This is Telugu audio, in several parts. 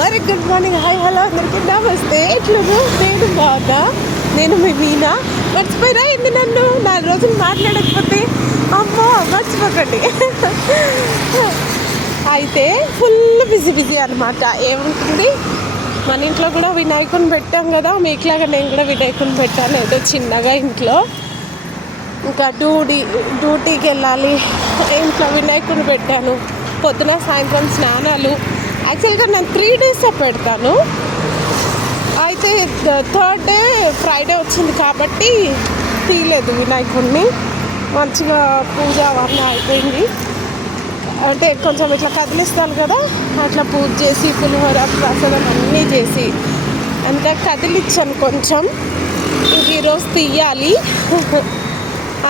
Very good morning, hi hello అందరికీ నమస్తే. ఎట్లును? నేను బాగా, నేను మీ మీనా. మర్చిపోయినా ఏంది నన్ను 4 రోజులు మాట్లాడకపోతే? అమ్మో మర్చిపోకండి. అయితే ఫుల్ బిజీ అనమాట. ఏముంటుంది, మన ఇంట్లో కూడా వినాయకుని పెట్టాం కదా, మీకులాగా నేను కూడా వినాయకుని పెట్టాను ఏదో చిన్నగా ఇంట్లో. ఇంకా డ్యూటీకి వెళ్ళాలి, ఇంట్లో వినాయకుని పెట్టాను. పొద్దున సాయంత్రం స్నానాలు. యాక్చువల్గా నేను 3 days పెడతాను. అయితే 3rd day ఫ్రైడే వచ్చింది కాబట్టి తీయలేదు వినాయకుడిని. మంచిగా పూజ అవన్నీ అయిపోయింది. అంటే కొంచెం ఇట్లా కదిలిస్తాను కదా, అట్లా పూజ చేసి పులిహోర ప్రసాదం అన్నీ చేసి అంతా కదిలిచ్చాను కొంచెం. ఇంక ఈరోజు తీయాలి,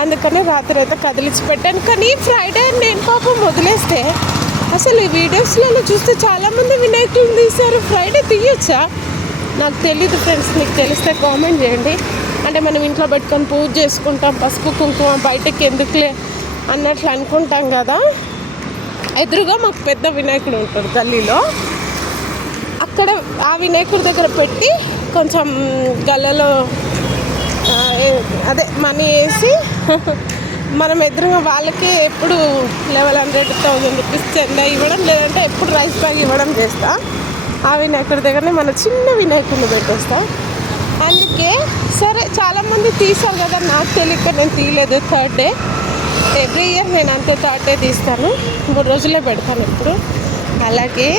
అందుకని రాత్రి అయితే కదిలిచ్చి పెట్టాను. కానీ ఫ్రైడే నేను పాపం వదిలేస్తే అసలు ఈ వీడియోస్లలో చూస్తే చాలామంది వినాయకులను తీశారు. ఫ్రైడే తీయొచ్చా? నాకు తెలీదు ఫ్రెండ్స్, మీకు తెలిస్తే కామెంట్ చేయండి. అంటే మనం ఇంట్లో పెట్టుకొని పూజ చేసుకుంటాం, పసుపు కుంకుమ బయటకి ఎందుకులే అన్నట్లు అనుకుంటాం కదా. ఎదురుగా మాకు పెద్ద వినాయకుడు ఉంటాడు గల్లీలో, అక్కడ ఆ వినాయకుడి దగ్గర పెట్టి కొంచెం గల్లలో అదే మనీ వేసి మనం ఎదురుగా వాళ్ళకి ఎప్పుడు 1100-1000 రూపీస్ చందా ఇవ్వడం, లేదంటే ఎప్పుడు రైస్ బ్యాగ్ ఇవ్వడం చేస్తా. ఆ వినాయకుడి దగ్గరనే మన చిన్న వినాయకుడిని పెట్టేస్తా. అందుకే సరే చాలామంది తీసారు కదా, నాకు తెలియక నేను తీయలేదు. 3rd day ఎవ్రీ ఇయర్ నేను అంతే 3rd day తీస్తాను. 3 రోజులే పెడతాను ఇప్పుడు. అలాగే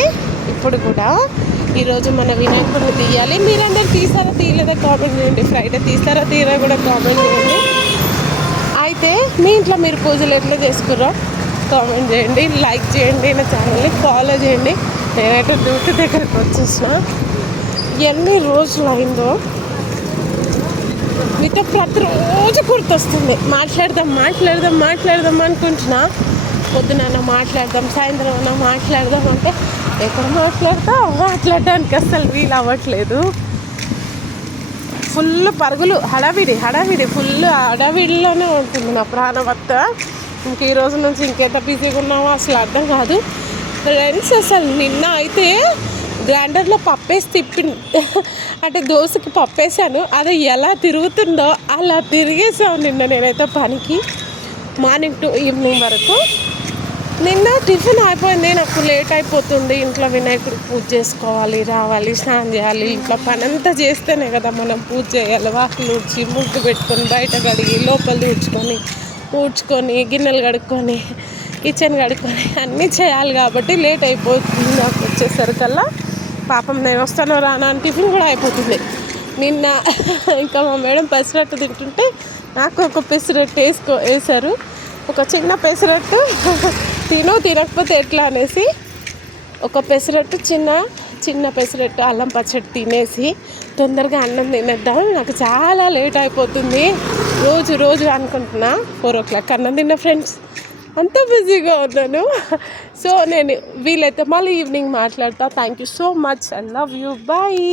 ఇప్పుడు కూడా ఈరోజు మన వినాయకుడిని తీయాలి. మీరందరూ తీసారా తీయలేదా కామెంట్ చేయండి. ఫ్రైడే తీస్తారా తీరా కూడా కామెంట్ చేయండి. అయితే మీ ఇంట్లో మీరు పూజలు ఎట్లా చేసుకుర్రో కామెంట్ చేయండి, లైక్ చేయండి, నా ఛానల్ని ఫాలో చేయండి. నేనైతే డ్యూటీ దగ్గరికి వచ్చేసిన. ఎన్ని రోజులు అయిందో మీతో ప్రతిరోజు గుర్తొస్తుంది. మాట్లాడదాం అనుకుంటున్నా. పొద్దున మాట్లాడదాం, సాయంత్రం అన్నా మాట్లాడదాం అంటే ఎక్కడ మాట్లాడడానికి అస్సలు వీలు అవ్వట్లేదు. ఫుల్ పరుగులు, హడావిడి ఫుల్ హడావిడిలోనే ఉంటుంది నా ప్రాణవత్త. ఇంక ఈ రోజు నుంచి ఇంకెంత బిజీగా ఉన్నామో అసలు అర్థం కాదు ఫ్రెండ్స్. అసలు నిన్న అయితే గ్రైండర్లో పప్పేసి అంటే దోశకి పప్పేసాను, అది ఎలా తిరుగుతుందో అలా తిరిగేసాను నిన్న నేనైతే పనికి. మార్నింగ్ టు ఈవినింగ్ వరకు. నిన్న టిఫిన్ అయిపోయింది, నాకు లేట్ అయిపోతుంది. ఇంట్లో వినాయకుడు పూజ చేసుకోవాలి, రావాలి, స్నానం చేయాలి. ఇంట్లో పని అంతా చేస్తేనే కదా మనం పూజ చేయాలి. వాకిలు ఊడ్చి ముగ్గు పెట్టుకొని బయట కడిగి లోపల ఊడ్చుకొని గిన్నెలు కడుక్కొని కిచెన్ కడుక్కొని అన్నీ చేయాలి కాబట్టి లేట్ అయిపోతుంది. నాకు వచ్చేసరికల్లా పాపం నేను వస్తానో రానా అని టిఫిన్ కూడా అయిపోతుంది. నిన్న ఇంకా మా మేడం పెసరట్టు తింటుంటే నాకు ఒక పెసరట్టు వేశారు. ఒక చిన్న పెసరట్టు తినకపోతే ఎట్లా అనేసి ఒక పెసరట్టు చిన్న పెసరట్టు అల్లం పచ్చడి తినేసి తొందరగా అన్నం తినేద్దాం, నాకు చాలా లేట్ అయిపోతుంది రోజు అనుకుంటున్నా. 4 o'clock అన్నం తిన్న ఫ్రెండ్స్. అంత బిజీగా ఉన్నాను. సో నేను వీలైతే మళ్ళీ ఈవినింగ్ మాట్లాడతా. Thank you so much, I love you, bye.